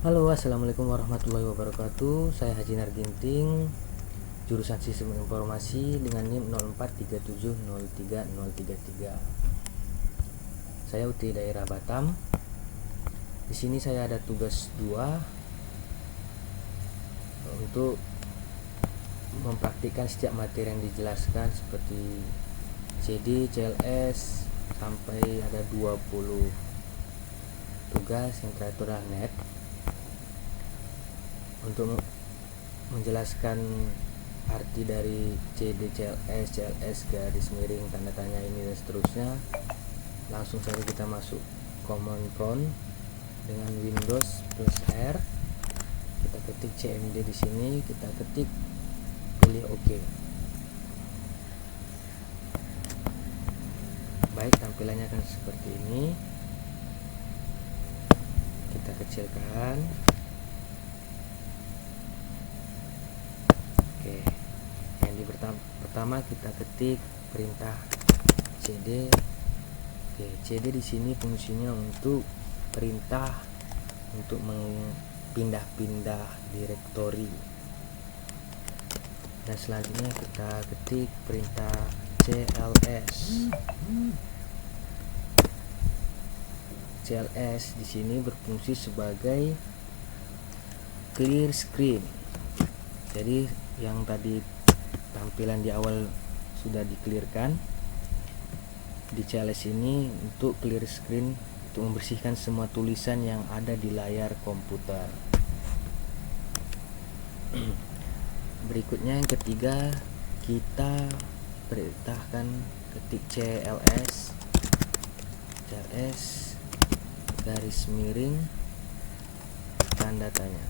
Halo, assalamualaikum warahmatullahi wabarakatuh. Saya Haji Narginting, jurusan Sistem Informasi dengan NIM 0437030033. Saya UT daerah Batam. Di sini saya ada tugas 2 untuk mempraktikkan setiap materi yang dijelaskan seperti CD, CLS sampai ada 20 tugas yang teratur adalah net. Untuk menjelaskan arti dari CD, CLS, CLS garis miring tanda tanya ini dan seterusnya, langsung saja kita masuk command prompt dengan Windows plus R. Kita ketik CMD di sini, kita ketik, pilih OK. Baik, tampilannya akan seperti ini. Kita kecilkan. Oke, yang pertama kita ketik perintah CD. Oke, CD di sini fungsinya untuk perintah untuk pindah-pindah direktori. Dan selanjutnya kita ketik perintah CLS. CLS di sini berfungsi sebagai clear screen. Jadi yang tadi tampilan di awal sudah di-clearkan, di CLS ini untuk clear screen, untuk membersihkan semua tulisan yang ada di layar komputer. Berikutnya yang ketiga, kita perintahkan ketik CLS garis miring tanda tanya.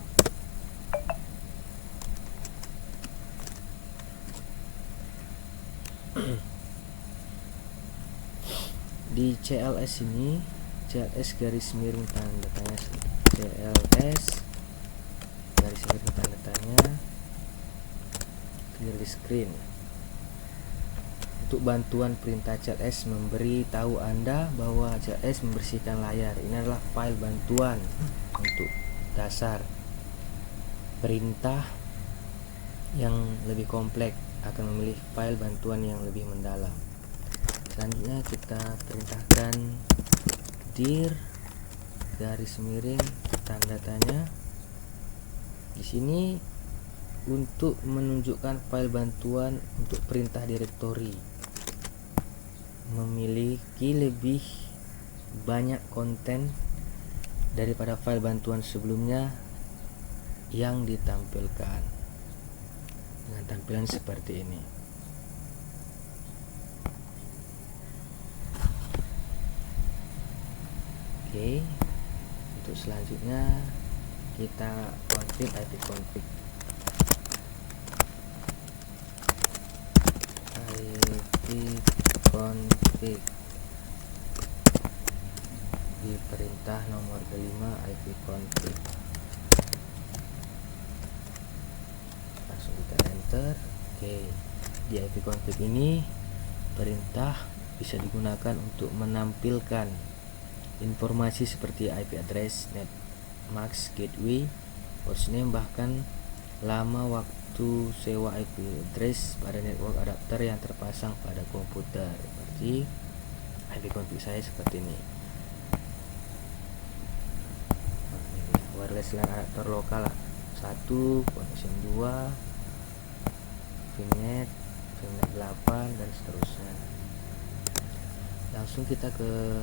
Di CLS ini, CLS garis miring tanda tanya, CLS garis miring tanda tanya clear screen. Untuk bantuan perintah CLS memberi tahu Anda bahwa CLS membersihkan layar. Ini adalah file bantuan untuk dasar. Perintah yang lebih kompleks akan memilih file bantuan yang lebih mendalam. Selanjutnya kita perintahkan dir garis miring tanda tanya. Di sini untuk menunjukkan file bantuan untuk perintah direktori, memiliki lebih banyak konten daripada file bantuan sebelumnya yang ditampilkan dengan tampilan seperti ini. Oke, untuk selanjutnya kita config ipconfig. ipconfig di perintah nomor kelima, ipconfig. Langsung kita enter. Oke, di ipconfig ini perintah bisa digunakan untuk menampilkan informasi seperti IP address, net max, gateway, hostname, bahkan lama waktu sewa IP address pada network adapter yang terpasang pada komputer. Seperti ipconfig saya seperti ini. Wireless LAN adapter lokal 1, connection 2, VNet 8 dan seterusnya. Langsung kita ke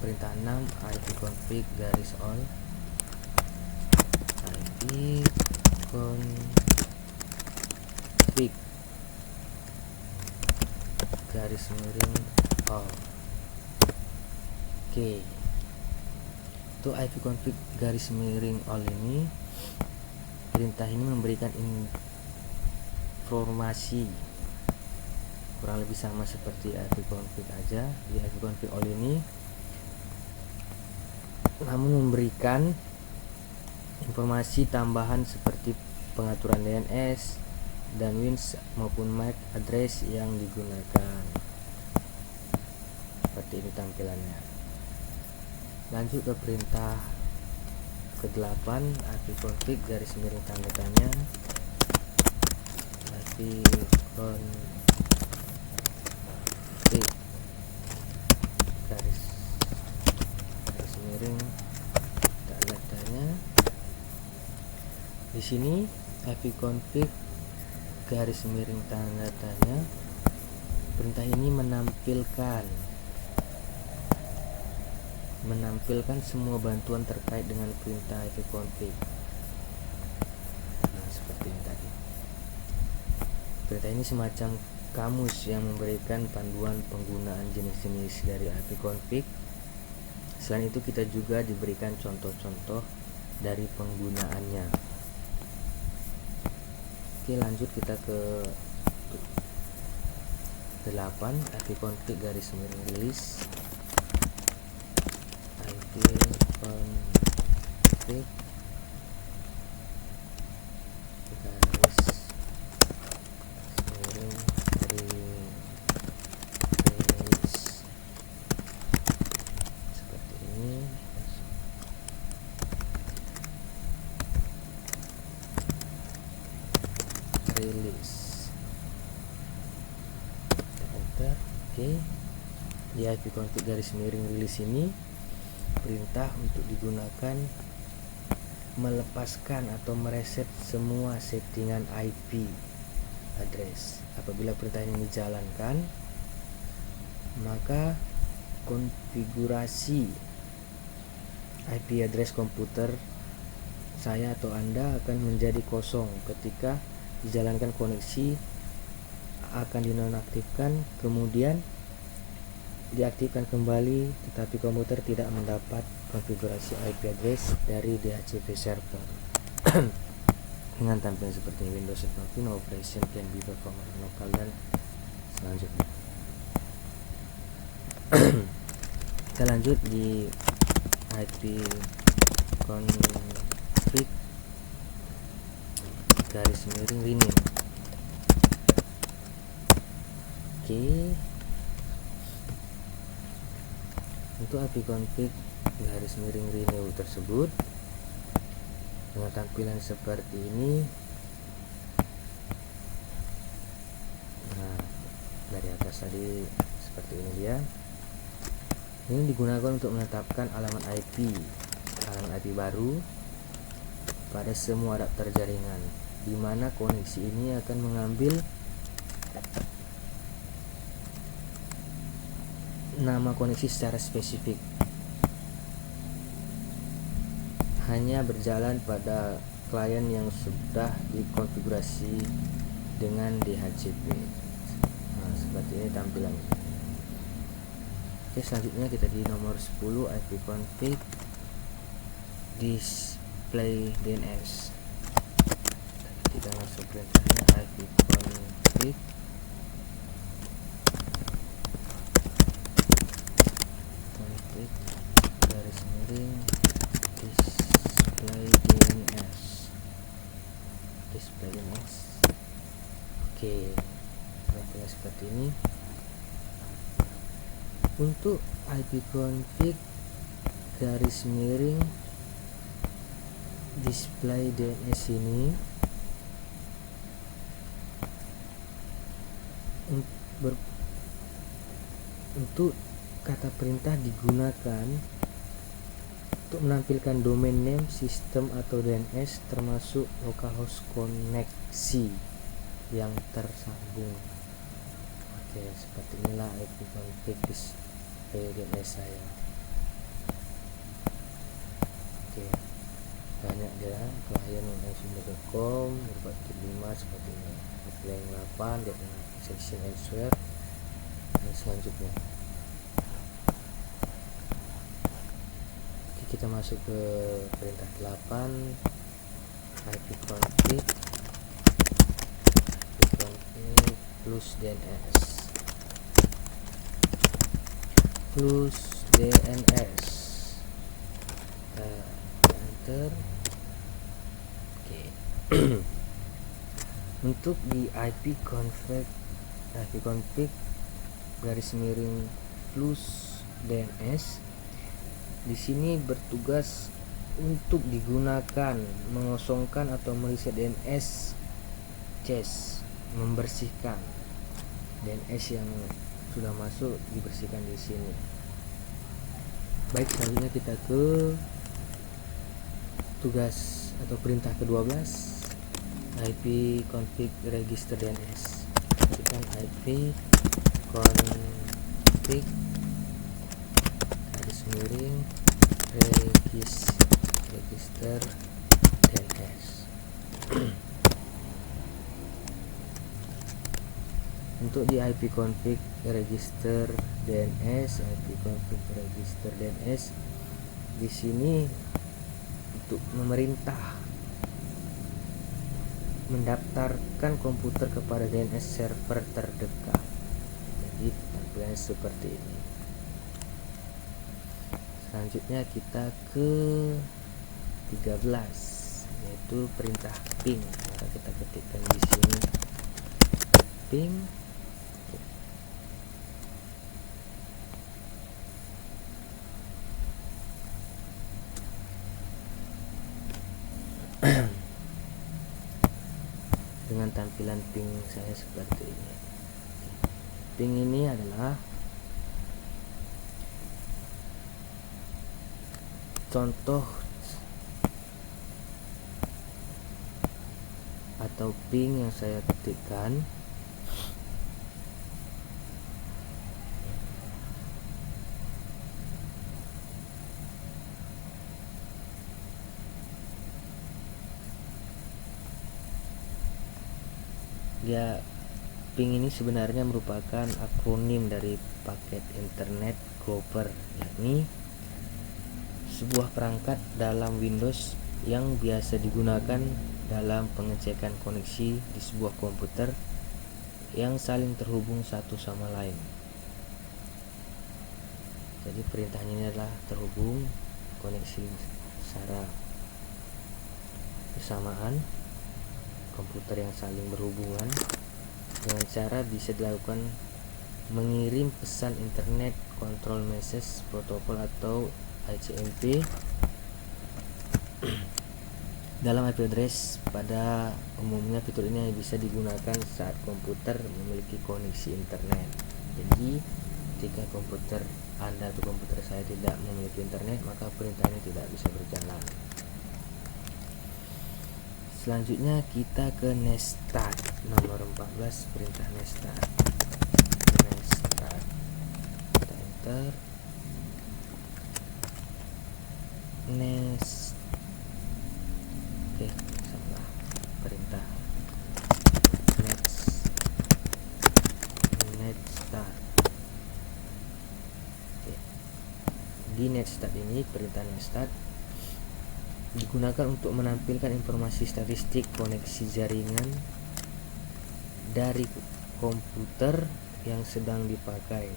perintah 6, ipconfig garis all. ipconfig garis miring all. Oke, untuk ipconfig garis miring all ini, perintah ini memberikan informasi kurang lebih sama seperti ipconfig aja. Di ipconfig all ini namun memberikan informasi tambahan seperti pengaturan DNS dan WINS maupun MAC address yang digunakan. Seperti ini tampilannya. Lanjut ke perintah ke-8 ipconfig garis miring tanda tanya ipconfig garis miring tanda tanya. Di sini ipconfig garis miring tanda tanya, perintah ini menampilkan semua bantuan terkait dengan perintah ipconfig. Nah, seperti ini tadi. Perintah ini semacam kamus yang memberikan panduan penggunaan jenis-jenis dari ipconfig. Selain itu kita juga diberikan contoh-contoh dari penggunaannya. Oke, lanjut kita ke 8 ipconfig garis miring release. ipconfig garis miring release seperti ini. Release, enter. Oke, di ipconfig garis miring release ini perintah untuk digunakan melepaskan atau mereset semua settingan IP address. Apabila perintah ini dijalankan, maka konfigurasi IP address komputer saya atau Anda akan menjadi kosong. Ketika dijalankan koneksi akan dinonaktifkan, kemudian diaktifkan kembali, tetapi komputer tidak mendapat konfigurasi IP address dari DHCP server. Dengan tampilan seperti Windows Admin, operation can be performed local dan selanjutnya. Kita lanjut di ipconfig garis miring rename. Oke, untuk ipconfig garis miring renew tersebut dengan tampilan seperti ini. Nah, dari atas tadi seperti ini dia. Ini digunakan untuk menetapkan alamat IP baru pada semua adapter jaringan, di mana koneksi ini akan mengambil nama koneksi secara spesifik, hanya berjalan pada klien yang sudah dikonfigurasi dengan DHCP. Nah, seperti ini tampilannya. Oke, selanjutnya kita di nomor 10 ipconfig display DNS. Kita masuk perintahnya ipconfig garis miring display DNS. Oke, tampilan seperti ini. Untuk ipconfig garis miring display DNS ini untuk kata perintah digunakan untuk menampilkan domain name sistem atau DNS termasuk localhost koneksi yang tersambung. Oke, seperti inilah ipconfig display DNS saya. Oke, banyak dia, klien sumber.com 4.5 seperti ini, klien 8 dia punya section elsewhere dan selanjutnya. Oke, kita masuk ke perintah 8 ipconfig plus DNS enter. Oke. Untuk di ipconfig garis miring plus DNS, di sini bertugas untuk digunakan mengosongkan atau mereset DNS cache, membersihkan DNS yang sudah masuk dibersihkan di sini. Baik, selanjutnya kita ke tugas atau perintah ke-12, IP config register DNS. Ketikkan IP config garis miring register DNS. Untuk di IP config register DNS, di sini untuk memerintah mendaftarkan komputer kepada DNS server terdekat. Jadi tampilannya seperti ini. Selanjutnya kita ke 13, yaitu perintah ping. Maka kita ketikkan di sini ping. Dengan tampilan ping saya seperti ini. Ping ini adalah contoh atau ping yang saya ketikkan ya. Ping ini sebenarnya merupakan akronim dari paket internet grouper, yakni sebuah perangkat dalam Windows yang biasa digunakan dalam pengecekan koneksi di sebuah komputer yang saling terhubung satu sama lain. Jadi perintahnya ini adalah terhubung koneksi secara bersamaan komputer yang saling berhubungan dengan cara bisa dilakukan mengirim pesan internet control message protocol atau ICMP dalam IP address. Pada umumnya fitur ini bisa digunakan saat komputer memiliki koneksi internet. Jadi jika komputer Anda atau komputer saya tidak memiliki internet, maka perintah ini tidak bisa berjalan. Selanjutnya kita ke nestart nomor 14, perintah nestart. Kita enter nest. Oke, salah perintah nestart. Oke. Di nestart ini, perintah nestart digunakan untuk menampilkan informasi statistik koneksi jaringan dari komputer yang sedang dipakai.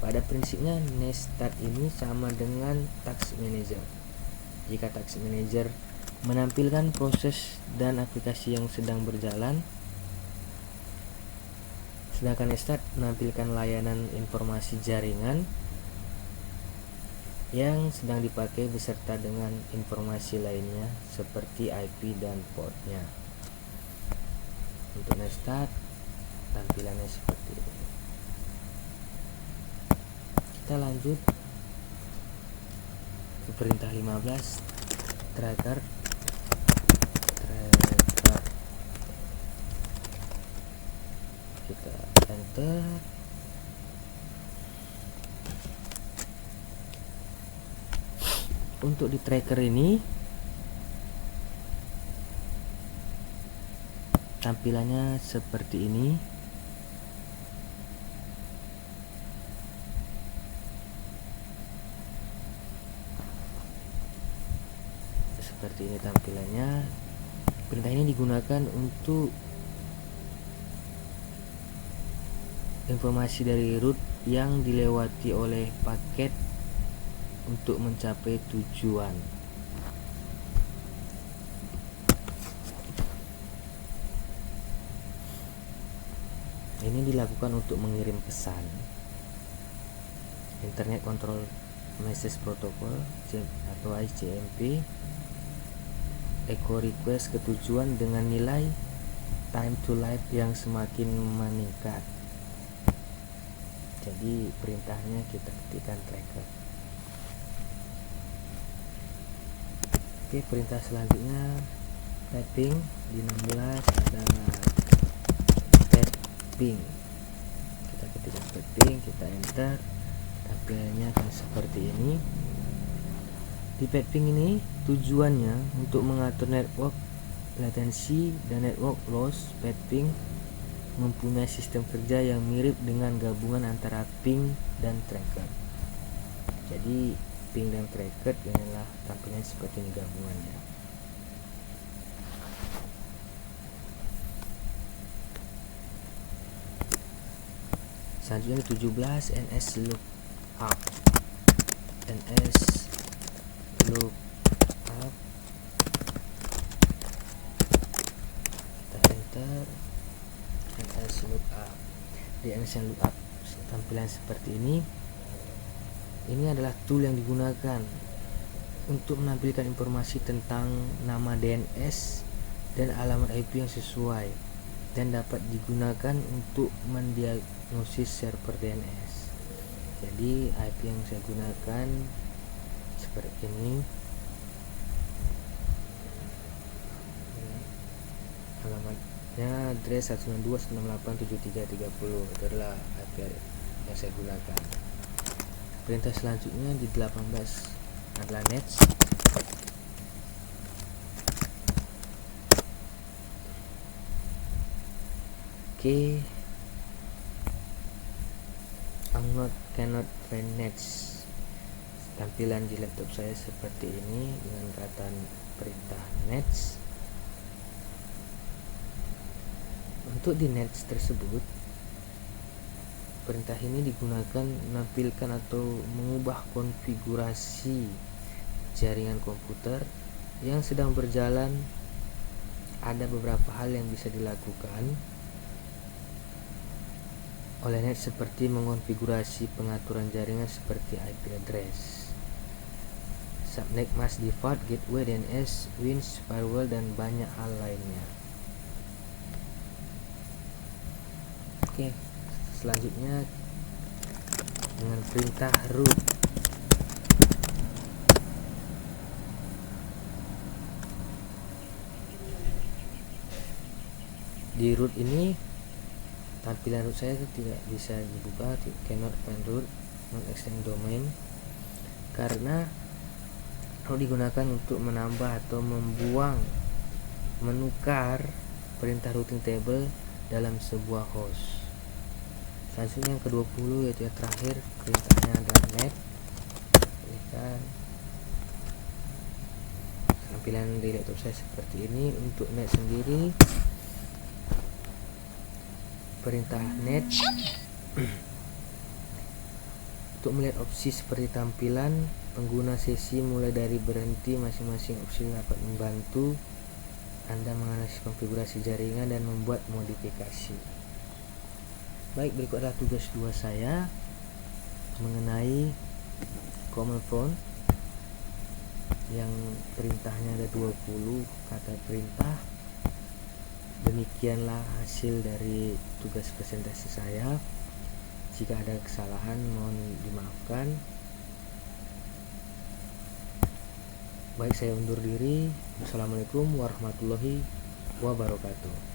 Pada prinsipnya nestart ini sama dengan task manager. Jika task manager menampilkan proses dan aplikasi yang sedang berjalan, sedangkan nestart menampilkan layanan informasi jaringan yang sedang dipakai beserta dengan informasi lainnya seperti IP dan portnya. Untuk nestart tampilannya seperti ini. Kita lanjut ke perintah 15, tracker. Kita enter. Untuk di tracker ini tampilannya seperti ini. Seperti ini tampilannya. Perintah ini digunakan untuk informasi dari root yang dilewati oleh paket untuk mencapai tujuan. Ini dilakukan untuk mengirim pesan Internet Control Message Protocol atau ICMP echo request ke tujuan dengan nilai time to live yang semakin meningkat. Jadi perintahnya kita ketikkan tracker. Oke, perintah selanjutnya typing di 16 adalah typing. Kita ketikkan typing, kita enter, tampilannya akan seperti ini. Di typing ini tujuannya untuk mengatur network latency dan network loss. Typing mempunyai sistem kerja yang mirip dengan gabungan antara ping dan tracker. Jadi ping dan tracker inilah tampilan seperti ini gabungannya. Selanjutnya 17 NS lookup. NS lookup, kita enter NS lookup. Di NS lookup tampilan seperti ini. Ini adalah tool yang digunakan untuk menampilkan informasi tentang nama DNS dan alamat IP yang sesuai, dan dapat digunakan untuk mendiagnosis server DNS. Jadi IP yang saya gunakan seperti ini. Alamatnya address 192.168.7330. Itu adalah IP yang saya gunakan. Perintah selanjutnya di 18 adalah next. Oke, cannot find next. Tampilan di laptop saya seperti ini dengan kata perintah next. Untuk di next tersebut, perintah ini digunakan menampilkan atau mengubah konfigurasi jaringan komputer yang sedang berjalan. Ada beberapa hal yang bisa dilakukan oleh net, seperti mengonfigurasi pengaturan jaringan seperti IP address, subnet mask default, gateway, DNS, WINS, firewall, dan banyak hal lainnya. Oke, selanjutnya dengan perintah root. Di root ini tampilan root saya tidak bisa dibuka, cannot find root, not extend domain, karena root digunakan untuk menambah atau menukar perintah routing table dalam sebuah host. Selanjutnya yang ke-20 yaitu yang terakhir, perintahnya adalah net. Tampilan di laptop saya seperti ini. Untuk net sendiri, perintah net untuk melihat opsi seperti tampilan pengguna sesi mulai dari berhenti. Masing-masing opsi dapat membantu Anda menganalisis konfigurasi jaringan dan membuat modifikasi. Baik, berikut adalah tugas 2 saya mengenai command prompt yang perintahnya ada 20 kata perintah. Demikianlah hasil dari tugas presentasi saya. Jika ada kesalahan mohon dimaafkan. Baik, saya undur diri. Wassalamualaikum warahmatullahi wabarakatuh.